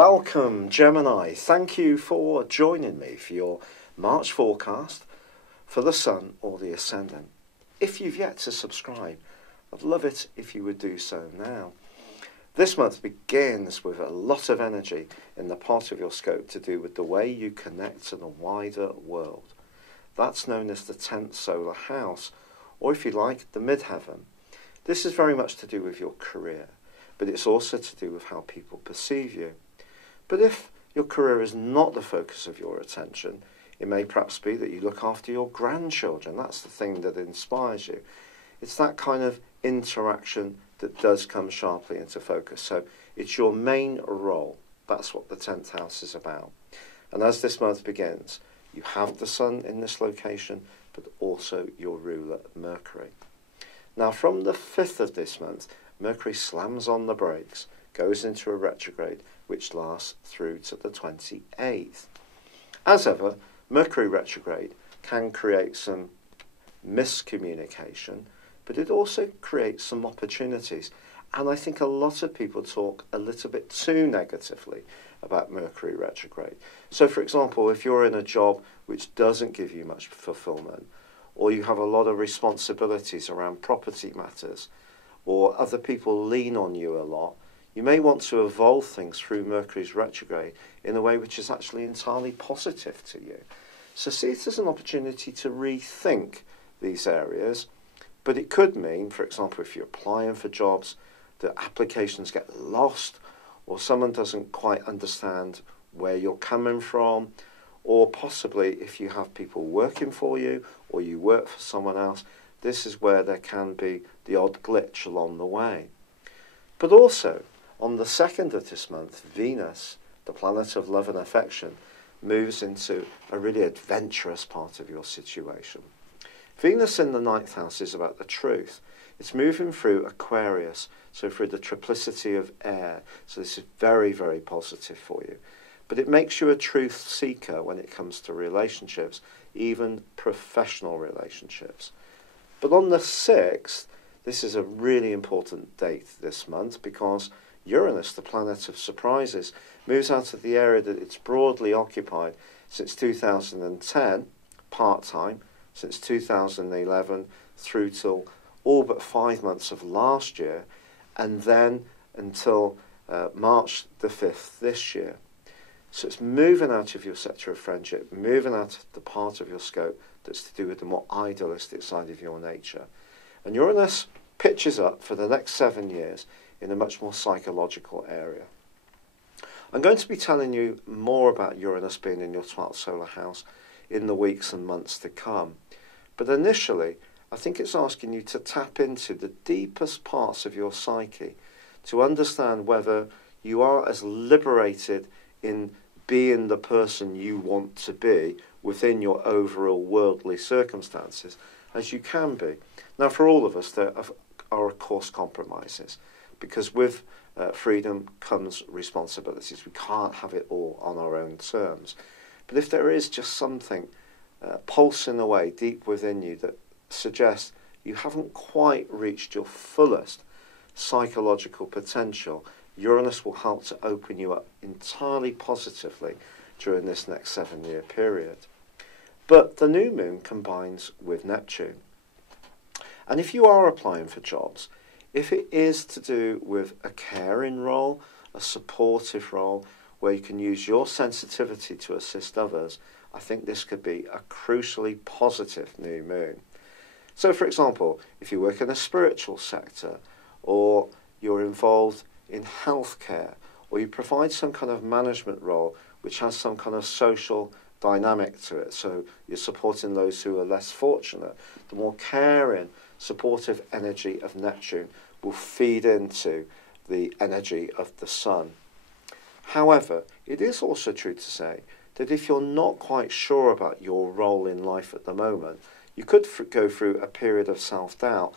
Welcome, Gemini. Thank you for joining me for your March forecast for the Sun or the Ascendant. If you've yet to subscribe, I'd love it if you would do so now. This month begins with a lot of energy in the part of your scope to do with the way you connect to the wider world. That's known as the 10th solar house, or if you like, the midheaven. This is very much to do with your career, but it's also to do with how people perceive you. But if your career is not the focus of your attention, it may perhaps be that you look after your grandchildren. That's the thing that inspires you. It's that kind of interaction that does come sharply into focus. So it's your main role. That's what the 10th house is about. And as this month begins, you have the Sun in this location, but also your ruler, Mercury. Now, from the 5th of this month, Mercury slams on the brakes, goes into a retrograde, which lasts through to the 28th. As ever, Mercury retrograde can create some miscommunication, but it also creates some opportunities. And I think a lot of people talk a little bit too negatively about Mercury retrograde. So, for example, if you're in a job which doesn't give you much fulfillment, or you have a lot of responsibilities around property matters, or other people lean on you a lot, you may want to evolve things through Mercury's retrograde in a way which is actually entirely positive to you. So see it as an opportunity to rethink these areas, but it could mean, for example, if you're applying for jobs, that applications get lost, or someone doesn't quite understand where you're coming from, or possibly if you have people working for you, or you work for someone else, this is where there can be the odd glitch along the way. But also, on the 2nd of this month, Venus, the planet of love and affection, moves into a really adventurous part of your situation. Venus in the 9th house is about the truth. It's moving through Aquarius, so through the triplicity of air. So this is very, very positive for you. But it makes you a truth seeker when it comes to relationships, even professional relationships. But on the 6th, this is a really important date this month because Uranus, the planet of surprises, moves out of the area that it's broadly occupied since 2010, part-time, since 2011 through till all but 5 months of last year, and then until March the 5th this year. So it's moving out of your sector of friendship, moving out of the part of your scope that's to do with the more idealistic side of your nature. And Uranus pitches up for the next 7 years in a much more psychological area. I'm going to be telling you more about Uranus being in your 12th solar house in the weeks and months to come. But initially, I think it's asking you to tap into the deepest parts of your psyche to understand whether you are as liberated in being the person you want to be within your overall worldly circumstances as you can be. Now, for all of us, there are, of course, compromises, because with freedom comes responsibilities. We can't have it all on our own terms. But if there is just something pulsing away deep within you that suggests you haven't quite reached your fullest psychological potential, Uranus will help to open you up entirely positively during this next 7-year period. But the new moon combines with Neptune. And if you are applying for jobs, if it is to do with a caring role, a supportive role, where you can use your sensitivity to assist others, I think this could be a crucially positive new moon. So, for example, if you work in a spiritual sector, or you're involved in healthcare, or you provide some kind of management role which has some kind of social dynamic to it, so you're supporting those who are less fortunate, the more caring, supportive energy of Neptune will feed into the energy of the Sun. However, it is also true to say that if you're not quite sure about your role in life at the moment, you could go through a period of self-doubt,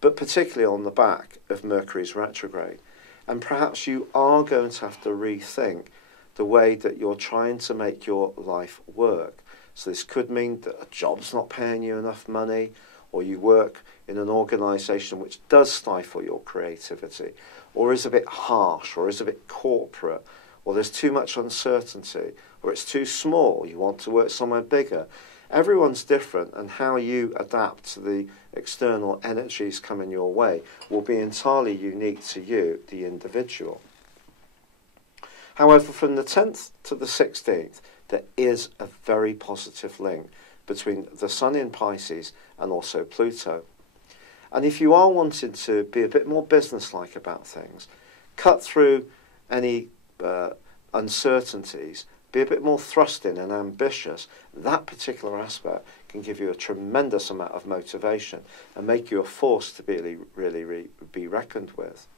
but particularly on the back of Mercury's retrograde. And perhaps you are going to have to rethink the way that you're trying to make your life work. So this could mean that a job's not paying you enough money, or you work in an organisation which does stifle your creativity, or is a bit harsh, or is a bit corporate, or there's too much uncertainty, or it's too small, you want to work somewhere bigger. Everyone's different, and how you adapt to the external energies coming your way will be entirely unique to you, the individual. However, from the 10th to the 16th, there is a very positive link between the Sun in Pisces and also Pluto. And if you are wanting to be a bit more businesslike about things, cut through any uncertainties, be a bit more thrusting and ambitious, that particular aspect can give you a tremendous amount of motivation and make you a force to really be reckoned with.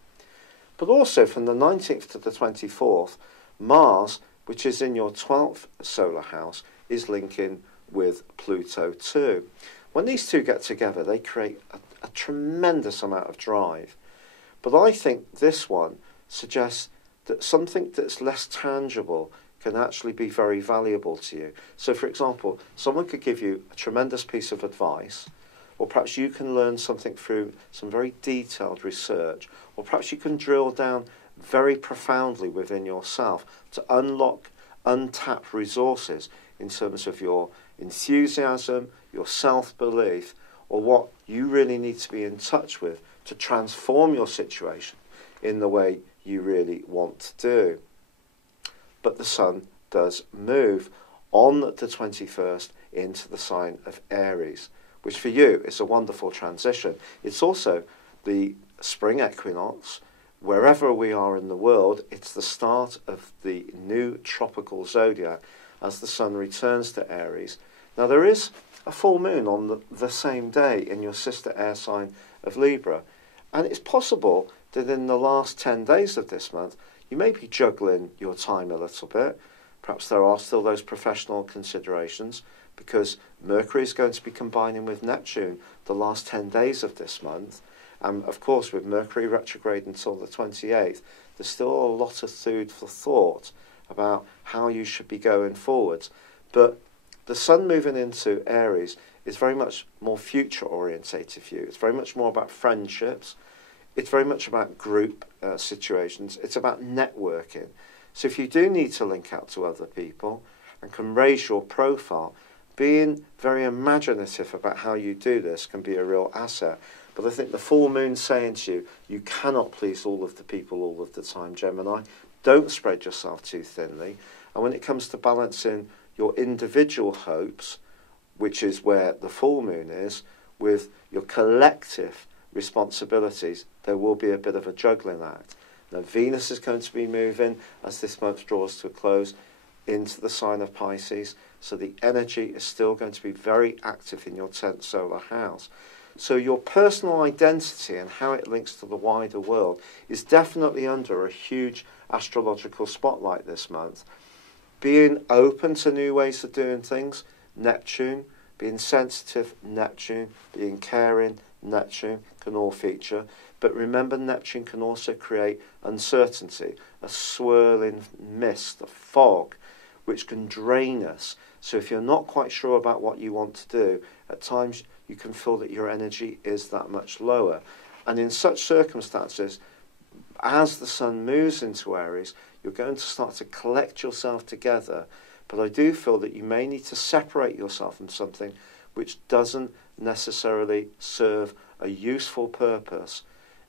But also from the 19th to the 24th, Mars, which is in your 12th solar house, is linking with Pluto too. When these two get together, they create a tremendous amount of drive. But I think this one suggests that something that's less tangible can actually be very valuable to you. So, for example, someone could give you a tremendous piece of advice, or perhaps you can learn something through some very detailed research, or perhaps you can drill down very profoundly within yourself to unlock untapped resources in terms of your enthusiasm, your self-belief, or what you really need to be in touch with to transform your situation in the way you really want to do. But the Sun does move on the 21st into the sign of Aries, which for you is a wonderful transition. It's also the spring equinox. Wherever we are in the world, it's the start of the new tropical zodiac as the Sun returns to Aries. Now, there is a full moon on the same day in your sister air sign of Libra, and it's possible that in the last 10 days of this month, you may be juggling your time a little bit. Perhaps there are still those professional considerations because Mercury is going to be combining with Neptune the last 10 days of this month. And of course, with Mercury retrograde until the 28th, there's still a lot of food for thought about how you should be going forwards. But the Sun moving into Aries is very much more future orientated for you. It's very much more about friendships. It's very much about group situations. It's about networking. So if you do need to link out to other people and can raise your profile, being very imaginative about how you do this can be a real asset. But I think the full moon saying to you, you cannot please all of the people all of the time, Gemini. Don't spread yourself too thinly. And when it comes to balancing your individual hopes, which is where the full moon is, with your collective responsibilities, there will be a bit of a juggling act. Now, Venus is going to be moving as this month draws to a close into the sign of Pisces, so the energy is still going to be very active in your 10th solar house. So your personal identity and how it links to the wider world is definitely under a huge astrological spotlight this month. Being open to new ways of doing things, Neptune. Being sensitive, Neptune. Being caring, Neptune can all feature. But remember, Neptune can also create uncertainty, a swirling mist, a fog, which can drain us. So if you're not quite sure about what you want to do, at times you can feel that your energy is that much lower. And in such circumstances, as the Sun moves into Aries, you're going to start to collect yourself together. But I do feel that you may need to separate yourself from something which doesn't necessarily serve a useful purpose.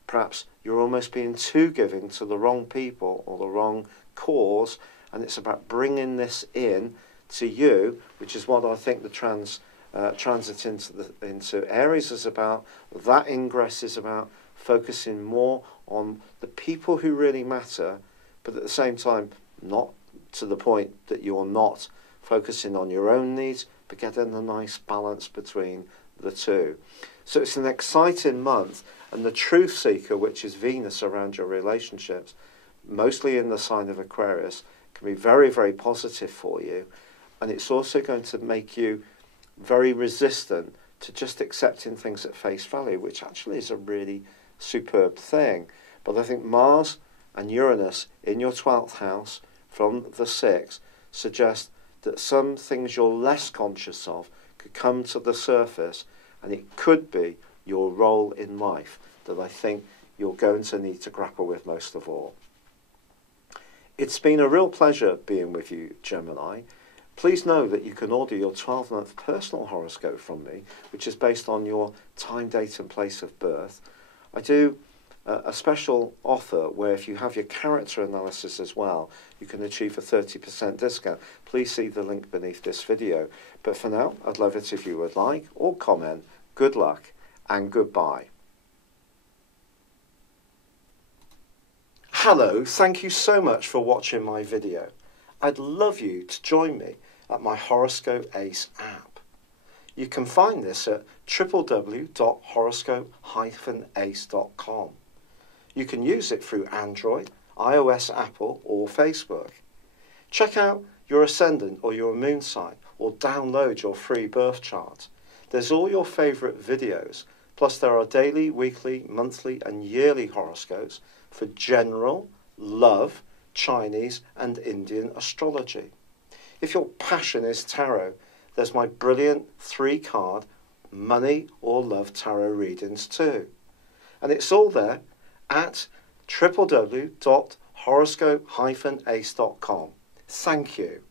Perhaps you're almost being too giving to the wrong people or the wrong cause, and it's about bringing this in to you, which is what I think the transit into Aries is about. That ingress is about focusing more on the people who really matter, but at the same time, not to the point that you're not focusing on your own needs, but getting a nice balance between the two. So it's an exciting month, and the truth seeker, which is Venus around your relationships, mostly in the sign of Aquarius, can be very, very positive for you. And it's also going to make you very resistant to just accepting things at face value, which actually is a really superb thing. But I think Mars and Uranus in your 12th house from the 6th suggest that some things you're less conscious of could come to the surface, and it could be your role in life that I think you're going to need to grapple with most of all. It's been a real pleasure being with you, Gemini. Please know that you can order your 12-month personal horoscope from me, which is based on your time, date and place of birth. I do a special offer where if you have your character analysis as well, you can achieve a 30% discount. Please see the link beneath this video. But for now, I'd love it if you would like or comment. Good luck and goodbye. Hello, thank you so much for watching my video. I'd love you to join me at my Horoscope Ace app. You can find this at www.horoscope-ace.com. You can use it through Android, iOS, Apple or Facebook. Check out your ascendant or your moon sign or download your free birth chart. There's all your favourite videos, plus there are daily, weekly, monthly and yearly horoscopes for general, love, Chinese and Indian astrology. If your passion is tarot, there's my brilliant 3-card money or love tarot readings too. And it's all there at www.horoscope-ace.com. Thank you.